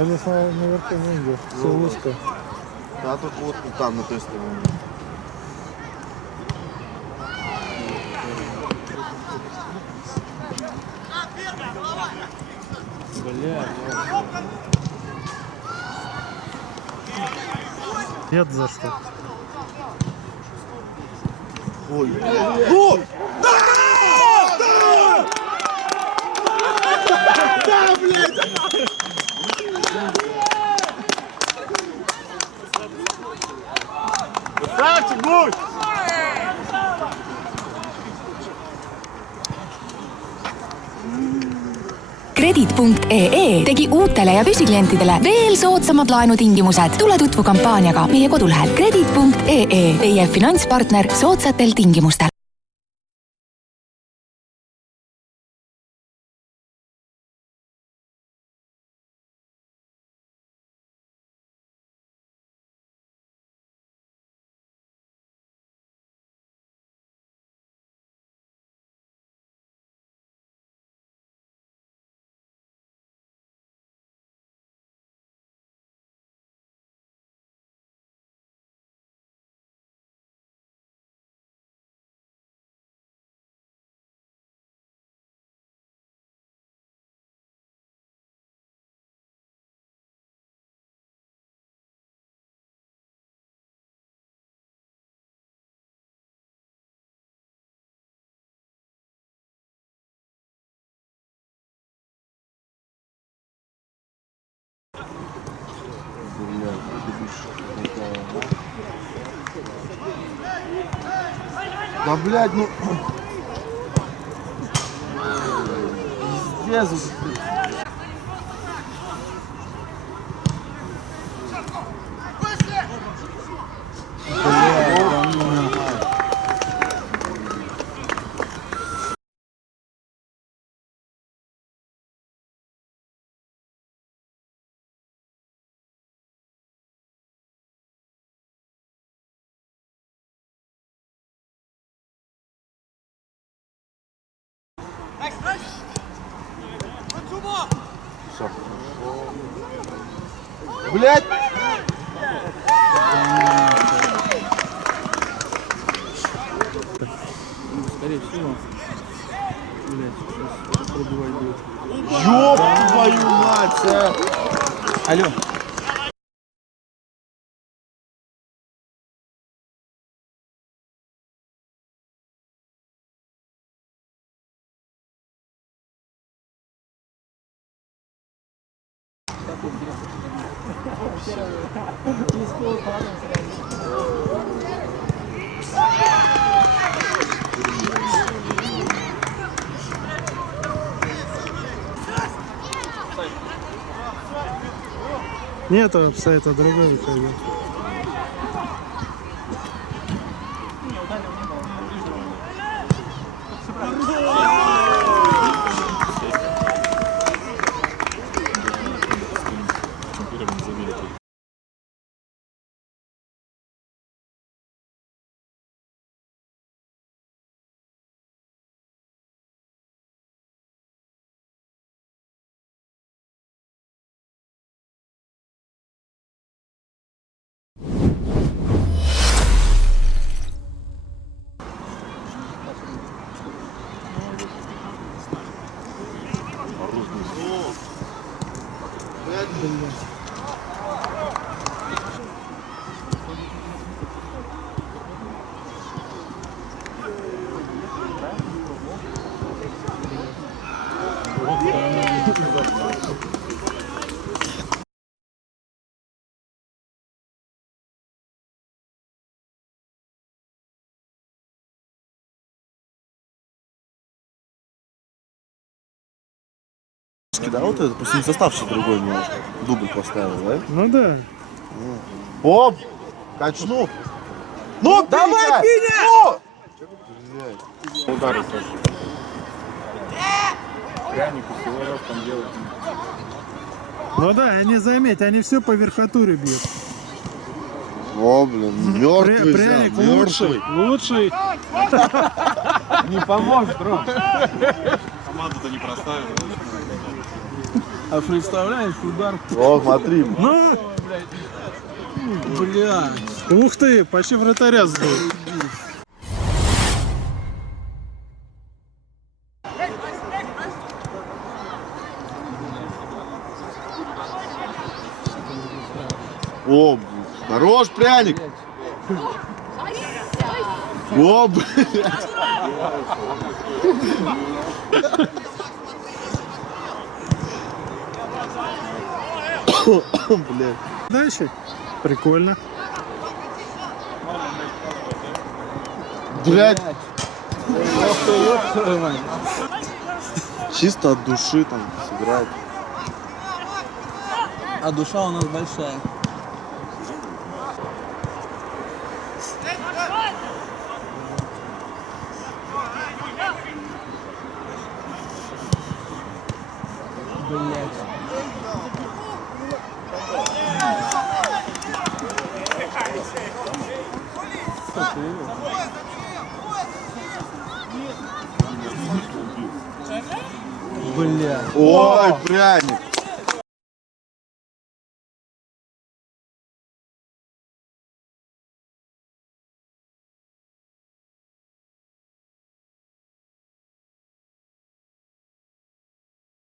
А здесь наверху не видел, все узко. Да, только вот там, на той стороне. Бля. Нет за что. Ой, ну! Да! Да! Да, блядь! Красавчик, будь! Kredit.ee tegi uutele ja püsiklientidele veel soodsamad laenutingimused. Tule tutvu kampaaniaga meie kodulehel Kredit.ee, teie finantspartner soodsatel tingimustel. Да, блядь, ну... Пиздец. Все. Блядь! Скорее всего. Блядь, сейчас пробивать будет. Ёб твою мать, а! Алло. Нет офсайда, другой выходил. Да, вот это, допустим, состав сейчас другой немножко. Дубль поставил, да? Ну да. Оп! Качну! Ну, давай, Пиня! Ну! Удары тоже. Прянику всего раз там делать. Ну да, они заметь, они все по верхотуре бьют. О, блин, мертвый Пряник взял, лучший, лучший. Не поможет, Ром. Команда-то непростая. А представляешь, удар, О, смотри. Ну, блядь. ух ты, почти вратаря сдул. О, хорош пряник. О, блядь. Блядь. Дальше. Прикольно. Блядь. Ох ты, ёб твою мать. Чисто от души там сыграть. А душа у нас большая. Блять. Бля. Ой, пряник.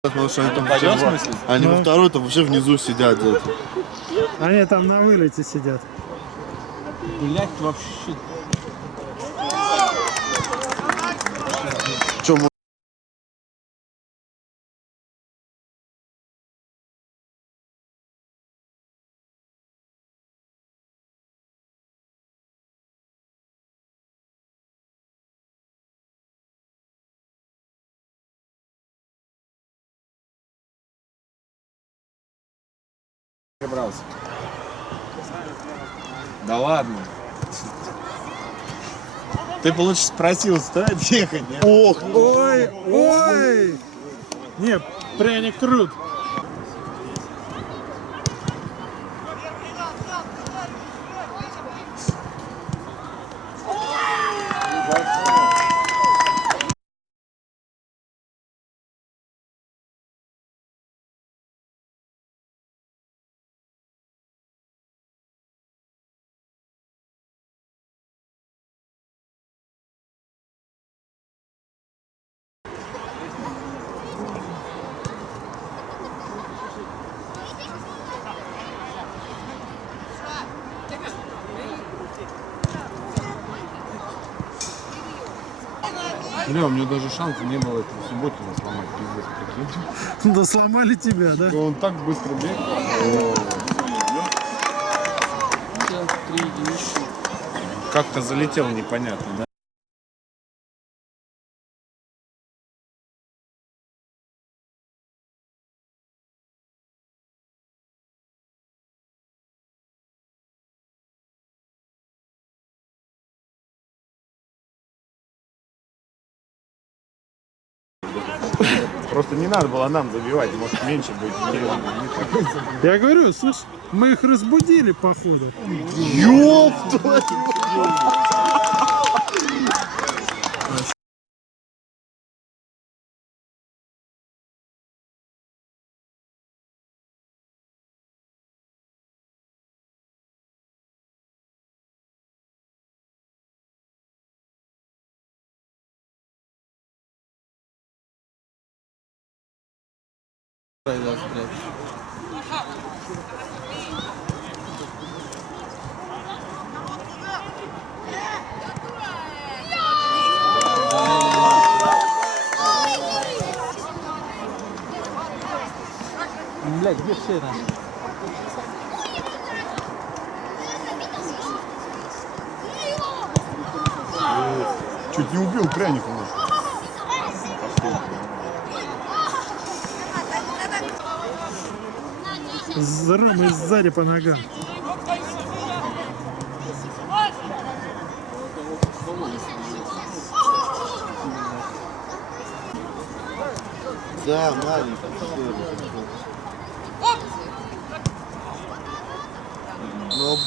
Потому что они там Пойдёт, в все- смысле? Они Ну. во второй там вообще внизу сидят где-то. Они там на вылете сидят. Блять, вообще. Че, Брался. Да ладно. Ты, получше, спросил, стоит ехать, нет? ох, Ой, ой! Не, пряник крут. Бля, у меня даже шанса не было это в субботу сломать, пиздец, прикинь. Да сломали тебя, да? Он так быстро бегал. Как-то залетел непонятно, да? Просто не надо было нам забивать, может меньше будет. Я говорю, слышь, мы их разбудили, походу. ёб твою. Блять, где все наши? Чуть не убил пряник у нас. Мы сзади по ногам. Да, маленький. Но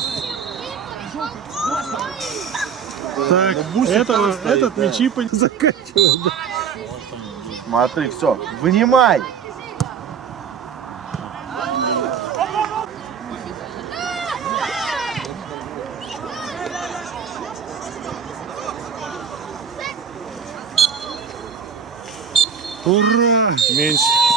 Так, Бусик там стоит, этот да. мячи не заканчивает. Да. смотри, все, вынимай. Ура! Меньше.